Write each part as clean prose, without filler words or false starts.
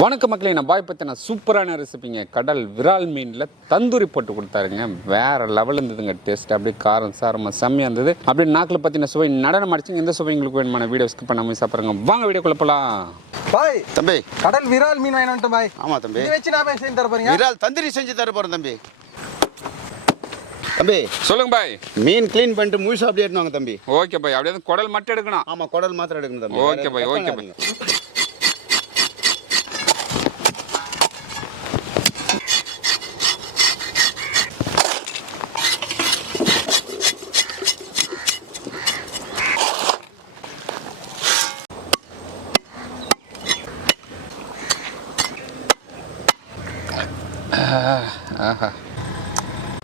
வணக்க மக்களே, நான் பாய் பற்றின சூப்பரான ரெசிபிங்க. கடல் விரால் மீனில் தந்தூரி போட்டு கொடுத்தாருங்க. வேறு லெவல் இருந்ததுங்க டேஸ்ட். அப்படியே காரம் சாரமாக செம்மையாக இருந்தது. அப்படியே நாக்கில் பற்றின சுவை நடனம் அடிச்சு. இந்த சுவை உங்களுக்கு வேணுமான வீடியோ ஸ்கிப் பண்ணாமல் சாப்பிட்றாங்க. வாங்க வீடியோக்குள்ள போகலாம். பாய் தம்பி, கடல் விரால் மீன் வாங்கிட்டு பாய். ஆமா தம்பி, இதை வச்சு நான் செஞ்சு தர போறீங்க. விரால் தந்தூரி செஞ்சு தர போறேன் தம்பி. தம்பி சொல்லுங்க பாய். மீன் க்ளீன் பண்ணிட்டு முழுசா அப்படியே எடுத்துவாங்க தம்பி. ஓகே பாய். அப்படியே குடல் மட்டும் எடுக்கணும். ஆமா, குடல் மாத்திரம் எடுக்கணும் தம்பி. ஓகே பாய், ஓகே பாய்.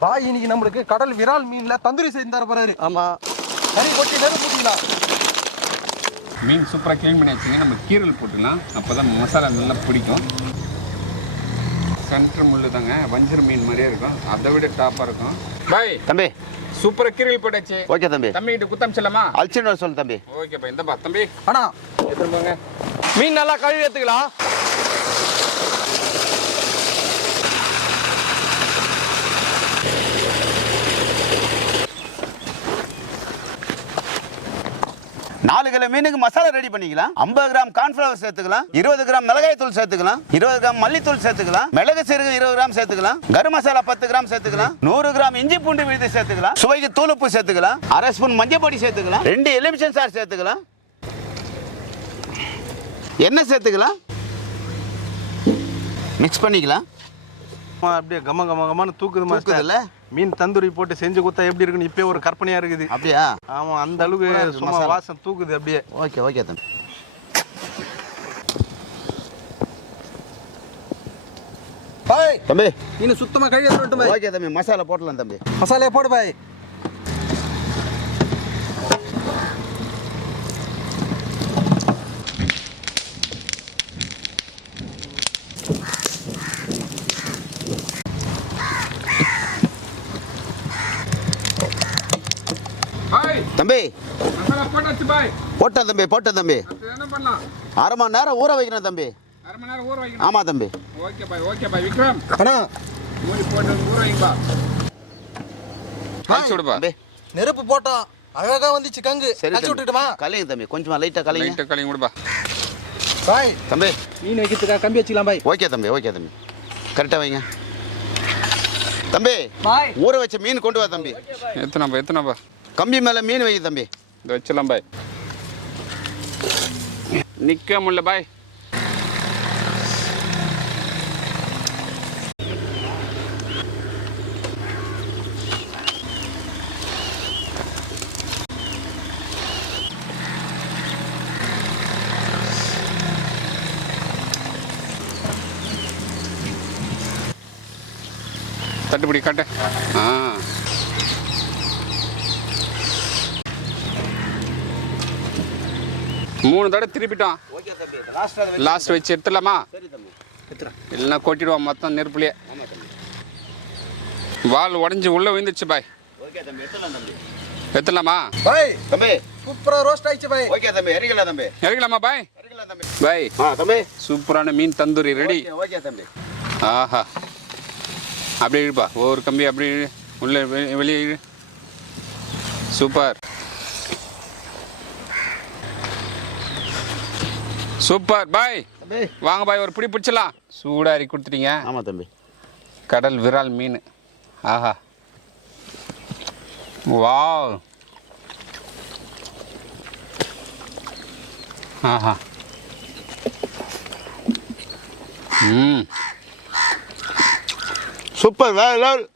பாய் இன்னைக்கு நம்மளுக்கு கடல் விரால் மீன்ல தந்தூரி செஞ்சு தர போறாரு. ஆமா, கறி கொட்டி நேரம் போட்டுக்கலாம். மீன் சூப்பராக க்ளீன் பண்ணி வச்சுங்க. நம்ம கீரல் போட்டுக்கலாம். அப்போ தான் மசாலா நல்லா பிடிக்கும். சென்ட்ரு முள்ளு தாங்க, வஞ்சர் மீன் மாதிரியே இருக்கும். அதை விட டாப்பாக இருக்கும். பாய் தம்பி சூப்பராக கீரல் போட்டாச்சு. ஓகே தம்பி. தம்பி கிட்ட குத்தமிச்சலாமா? அல்ச்சின்னு சொல்லு தம்பி. ஓகே பாய். இந்தப்பா தம்பி. அண்ணா எடுத்துன்னு போங்க. மீன் நல்லா கழுவி எடுத்துக்கலாம். நாலு கிலோ மீனுக்கு மசாலா ரெடி பண்ணிக்கலாம். 50 கிராம் கார்ன்ஃபிளவர் சேர்த்துக்கலாம், 20 கிராம் மிளகாய் தூள் சேர்த்துக்கலாம், 20 கிராம் மல்லித்தூள் சேர்த்துக்கலாம், மிளகு சீரகம் 20 கிராம் சேர்த்துக்கலாம், கரம் மசாலா 10 கிராம் சேர்த்துக்கலாம், 100 கிராம் இஞ்சி பூண்டு விழுது சேர்த்துக்கலாம், சுவைக்கு தூள் உப்பு சேர்த்துக்கலாம், 1/2 ஸ்பூன் மஞ்சள் பொடி சேர்த்துக்கலாம், 2 எலுமிச்சம் சாறு சேர்த்துக்கலாம், எண்ணெய் சேர்த்துக்கலாம், மிக்ஸ் பண்ணிக்கலாம். அப்படியே கம கம கமன்னு தூக்குது மாஸ்டர். மீன் தந்தூரி போட்டு செஞ்சு கொடுத்தா எப்படி இருக்குன்னு இப்பயே ஒரு கற்பனையா இருக்குது. அப்படியா? ஆமா, அந்த அளவுக்கு சும்மா வாசம் தூக்குது அப்படியே. ஓகே ஓகே தம்பி. பாய் தம்பி மீன் சுத்தமா கழுவி எடுத்துட்டு பாய். ஓகே தம்பி, மசாலா போடலாம் தம்பி. மசாலா போடு பாய். தம்பி மசாலா போட்டாச்சு பாய். போட்டேன் தம்பி, போட்டேன் தம்பி. என்ன பண்ணலாம்? 1/2 மணி நேரம் ஊற வைக்கணும் தம்பி. 1/2 மணி நேரம் ஊற வைக்கணும். ஆமா தம்பி. ஓகே பாய், ஓகே பாய். விக்ரம் அண்ணா மூடி போட்டு ஊற வைப்பா. பாய் சுடுப்பா. தம்பி நெருப்பு போட்டோம், அழகா வந்துச்சு கங்கு. சரி கழிச்சு விட்டுட்டுமா? கலைங்க தம்பி, கொஞ்சமா லைட்டா கலைங்க. லைட்டா கலைங்க விடுப்பா. பாய் தம்பி மீன் வைக்கிறதுக்காக கம்பி வச்சுக்கலாம் பாய். ஓகே தம்பி, ஓகே தம்பி. கரெக்டா வைங்க தம்பி. பாய் ஊற வச்ச மீன் கொண்டு வா தம்பி. எத்தனாப்பா? கம்பி மேல மீன் வை தம்பி. இதை வச்சலாம் பாய். நிக்க முடியல பாய். தட்டுப்படி காட்டு. ஆ 3 தடவை திருப்பிட்டோம். ஓகே தம்பி. லாஸ்ட் வச்சு எடுத்துடலாமா? சரி தம்பி. இல்லைன்னா கொட்டிடுவோம் மொத்தம் நெருப்புலையே. ஆமா தம்பி. வால் உடஞ்சி உள்ளே விழுந்துச்சு பாய். ஓகே தம்பி, எடுத்துலாம் தம்பி. எடுத்துடலாமா பாய்? தம்பி சூப்பரா ரோஸ்ட் ஆயிடுச்சு பாய். ஓகே தம்பி, இறங்கலாம் தம்பி. இறங்கலாமா பாய்? இறங்கலாம் தம்பி. பாய் தம்பி சூப்பரான மீன் தந்தூரி ரெடி. ஓகே தம்பி. ஆஹா, அப்படியே இழுப்பா. ஒவ்வொரு கம்பி அப்படியே உள்ளே வெளியே இழு. சூப்பர் சூப்பர் பாய். தம்பி வாங்க பாய், ஒரு பிடி பிடிச்சலாம். சூடாக இறக்கி கொடுத்துட்டீங்க. ஆமா தம்பி. கடல் விரால் மீன். ஆஹா, வாவ். ஆஹா, சூப்பர், வேற லெவல்.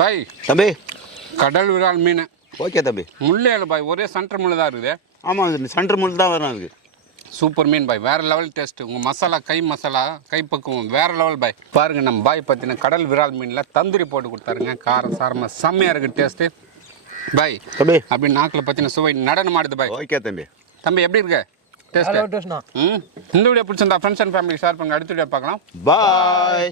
பாய் தம்பி கடல் விரால் மீன். ஓகே தம்பி. முள்ளே இல்லை பாய், ஒரே சென்டர் முள்ளு தான் இருக்குது. ஆமாம், சென்டர் முள் தான் வரும் அதுக்கு. சூப்பர் மீன் பாய், வேறு லெவல் டேஸ்ட்டு. உங்கள் மசாலா கை பக்குவம் வேறு லெவல் பாய். பாருங்கள், நம்ம பாய் பார்த்தீங்கன்னா கடல் விரால் மீனில் தந்தூரி போட்டு கொடுத்தாருங்க. காரம் சாரமாக செம்மையாக இருக்குது டேஸ்ட்டு பாய். தம்பி அப்படி நாக்கில் பார்த்தீங்கன்னா சுவை நடனம் ஆடுது பாய். ஓகே தம்பி. தம்பி எப்படி இருக்கு டேஸ்ட்? டேஸ்ட்னா இந்த வீடியோ பிடிச்சிருந்தா ஃப்ரெண்ட்ஸ் அண்ட் ஃபேமிலி ஷேர் பண்ணுங்க. அடுத்த வீடியோ பார்க்கலாம். பாய்.